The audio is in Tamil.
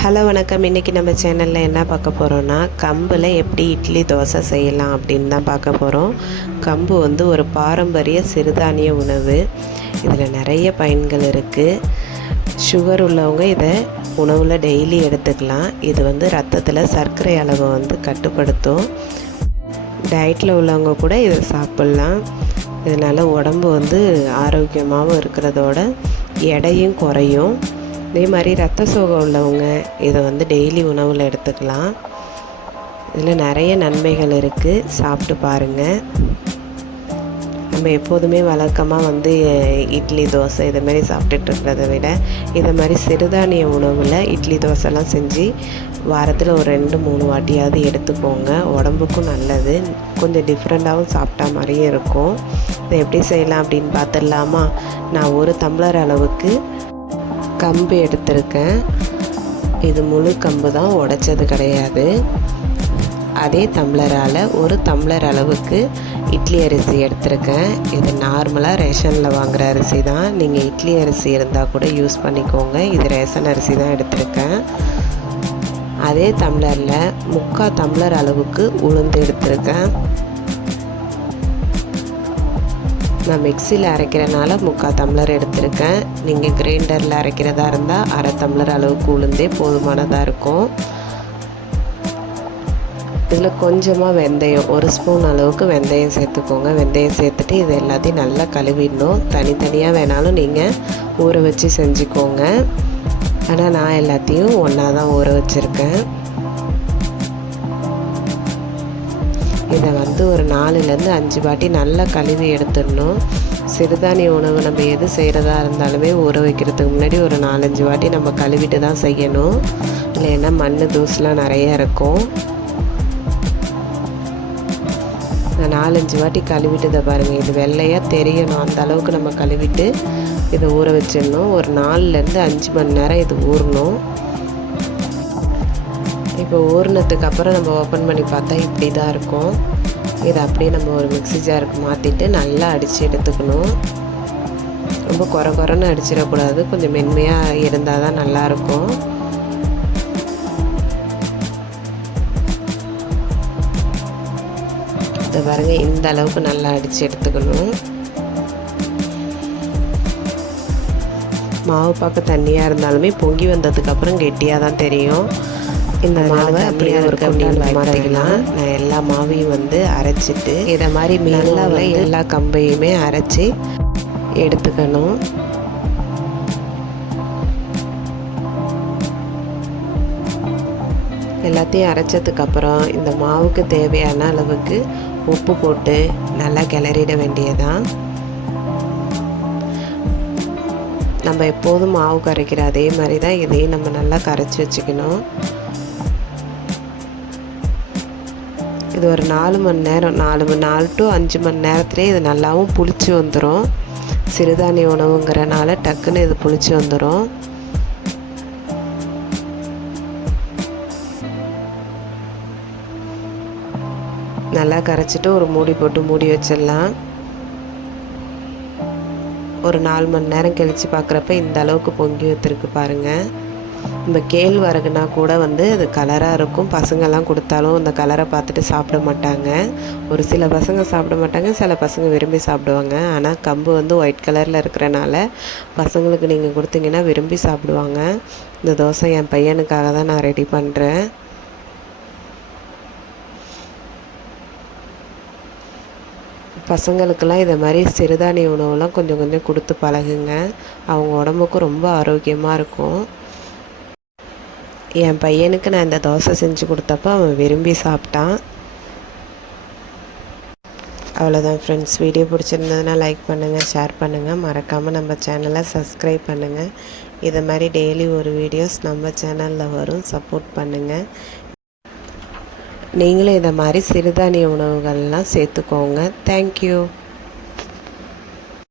ஹலோ வணக்கம். இன்றைக்கி நம்ம சேனலில் என்ன பார்க்க போகிறோன்னா, கம்பில் எப்படி இட்லி தோசை செய்யலாம் அப்படின்னு தான் பார்க்க போகிறோம். கம்பு வந்து ஒரு பாரம்பரிய சிறுதானிய உணவு. இதில் நிறைய பயன்கள் இருக்குது. சுகர் உள்ளவங்க இதை உணவில் டெய்லி எடுத்துக்கலாம். இது வந்து ரத்தத்தில் சர்க்கரை அளவை வந்து கட்டுப்படுத்தும். டயட்டில் உள்ளவங்க கூட இதை சாப்பிட்லாம். இதனால் உடம்பு வந்து ஆரோக்கியமாகவும் இருக்கிறதோட எடையும் குறையும். இதே மாதிரி ரத்த சோகை உள்ளவங்க இதை வந்து டெய்லி உணவில் எடுத்துக்கலாம். இதில் நிறைய நன்மைகள் இருக்குது, சாப்பிட்டு பாருங்கள். நம்ம எப்போதுமே வழக்கமாக வந்து இட்லி தோசை இதுமாரி சாப்பிட்டுட்ருக்கிறத விட இதை மாதிரி சிறுதானிய உணவில் இட்லி தோசைலாம் செஞ்சு வாரத்தில் ஒரு 2-3 வாட்டியாவது எடுத்துக்கோங்க. உடம்புக்கும் நல்லது. கொஞ்சம் டிஃப்ரெண்ட்டாகவும் சாப்பிட்டா மாதிரியும் இருக்கும். இதை எப்படி செய்யலாம் அப்படின்னு பார்த்துடலாமா? நான் 1 டம்ளர் அளவுக்கு கம்பு எடுத்திருக்கேன். இது முழு கம்பு தான், உடைச்சது கிடையாது. அதே டம்ளரால் 1 டம்ளர் அளவுக்கு இட்லி அரிசி எடுத்திருக்கேன். இது நார்மலாக ரேஷனில் வாங்குகிற அரிசி தான். நீங்கள் இட்லி அரிசி இருந்தால் கூட யூஸ் பண்ணிக்கோங்க. இது ரேஷன் அரிசி தான் எடுத்திருக்கேன். அதே டம்ளரில் 3/4 டம்ளர் அளவுக்கு உளுந்து எடுத்திருக்கேன். நான் மிக்சியில் அரைக்கிறனால 3/4 டம்ளர் எடுத்திருக்கேன். நீங்கள் கிரைண்டரில் அரைக்கிறதா இருந்தால் 1/2 டம்ளர் அளவுக்கு உளுந்தே போதுமானதாக இருக்கும். இதில் கொஞ்சமாக வெந்தயம், 1 ஸ்பூன் அளவுக்கு வெந்தயம் சேர்த்துக்கோங்க. வெந்தயம் சேர்த்துட்டு இது எல்லாத்தையும் நல்லா கழுவிடணும். தனித்தனியாக வேணாலும் நீங்கள் ஊற வச்சு செஞ்சுக்கோங்க. ஆனால் நான் எல்லாத்தையும் ஒன்றா தான் ஊற வச்சுருக்கேன். இதை வந்து ஒரு 4-5 வாட்டி நல்லா கழுவி எடுத்துடணும். சிறுதானிய உணவு நம்ம எது செய்கிறதா இருந்தாலுமே ஊற வைக்கிறதுக்கு முன்னாடி ஒரு 4-5 வாட்டி நம்ம கழுவிட்டு தான் செய்யணும். இல்லைன்னா மண் தூசுலாம் நிறைய இருக்கும். நான் 4-5 வாட்டி கழுவிட்டு இதை பாருங்கள், இது வெள்ளையாக தெரியணும். அந்த அளவுக்கு நம்ம கழுவிட்டு இதை ஊற வச்சிடணும். ஒரு 4-5 மணி நேரம் இது ஊறணும். இப்போ ஊறினதுக்கு அப்புறம் நம்ம ஓப்பன் பண்ணி பார்த்தா இப்படி தான் இருக்கும். இதை அப்படியே நம்ம ஒரு மிக்ஸி ஜாருக்கு மாற்றிட்டு நல்லா அடித்து எடுத்துக்கணும். ரொம்ப குறைன்னு அடிச்சிடக்கூடாது. கொஞ்சம் மென்மையாக இருந்தால் தான் நல்லாயிருக்கும். இதை பாருங்கள், இந்த அளவுக்கு நல்லா அடித்து எடுத்துக்கணும். மாவு பார்க்க தண்ணியாக இருந்தாலுமே பொங்கி வந்ததுக்கப்புறம் கெட்டியாக தான் தெரியும். இந்த மாவை அப்படியே ஒரு கம்பியில் மாற்றிக்கலாம். நான் எல்லா மாவையும் வந்து அரைச்சிட்டு இதை மாதிரி நல்லா எல்லா கம்பையுமே அரைச்சி எடுத்துக்கணும். எல்லாத்தையும் அரைச்சதுக்கப்புறம் இந்த மாவுக்கு தேவையான அளவுக்கு உப்பு போட்டு நல்லா கிளறிட வேண்டியதான். நம்ம எப்போதும் மாவு கரைக்கிற அதே மாதிரி தான் இதையும் நம்ம நல்லா கரைச்சி வச்சுக்கணும். இது ஒரு 4 மணி நேரம், 4 to 5 மணி நேரத்துலேயே இது நல்லாவும் புளிச்சு வந்துடும். சிறுதானிய உணவுங்கிறனால டக்குன்னு இது புளிச்சு வந்துடும். நல்லா கரைச்சிட்டு ஒரு மூடி போட்டு மூடி வச்சிடலாம். ஒரு 4 மணி நேரம் கழித்து பார்க்குறப்ப இந்த அளவுக்கு பொங்கி வைத்திருக்கு பாருங்கள். நம்ம கேழ்வரகுனா கூட வந்து அது கலராக இருக்கும். பசங்கள்லாம் கொடுத்தாலும் அந்த கலரை பார்த்துட்டு சாப்பிட மாட்டாங்க. ஒரு சில பசங்க சாப்பிட மாட்டாங்க, சில பசங்க விரும்பி சாப்பிடுவாங்க. ஆனால் கம்பு வந்து ஒயிட் கலரில் இருக்கிறனால பசங்களுக்கு நீங்கள் கொடுத்தீங்கன்னா விரும்பி சாப்பிடுவாங்க. இந்த தோசை என் பையனுக்காக தான் நான் ரெடி பண்ணுறேன். பசங்களுக்கெல்லாம் இதை மாதிரி சிறுதானிய உணவுலாம் கொஞ்சம் கொஞ்சம் கொடுத்து பழகுங்க. அவங்க உடம்புக்கும் ரொம்ப ஆரோக்கியமாக இருக்கும். என் பையனுக்கு நான் இந்த தோசை செஞ்சு கொடுத்தப்போ அவன் விரும்பி சாப்பிட்டான். அவ்வளோதான் ஃப்ரெண்ட்ஸ். வீடியோ பிடிச்சிருந்ததுன்னா லைக் பண்ணுங்கள், ஷேர் பண்ணுங்கள். மறக்காமல் நம்ம சேனலை சப்ஸ்கிரைப் பண்ணுங்கள். இதை மாதிரி டெய்லி ஒரு வீடியோஸ் நம்ம சேனலில் வரும். சப்போர்ட் பண்ணுங்கள். நீங்களும் இதை மாதிரி சிறுதானிய உணவுகள்லாம் சேர்த்துக்கோங்க. தேங்க்யூ.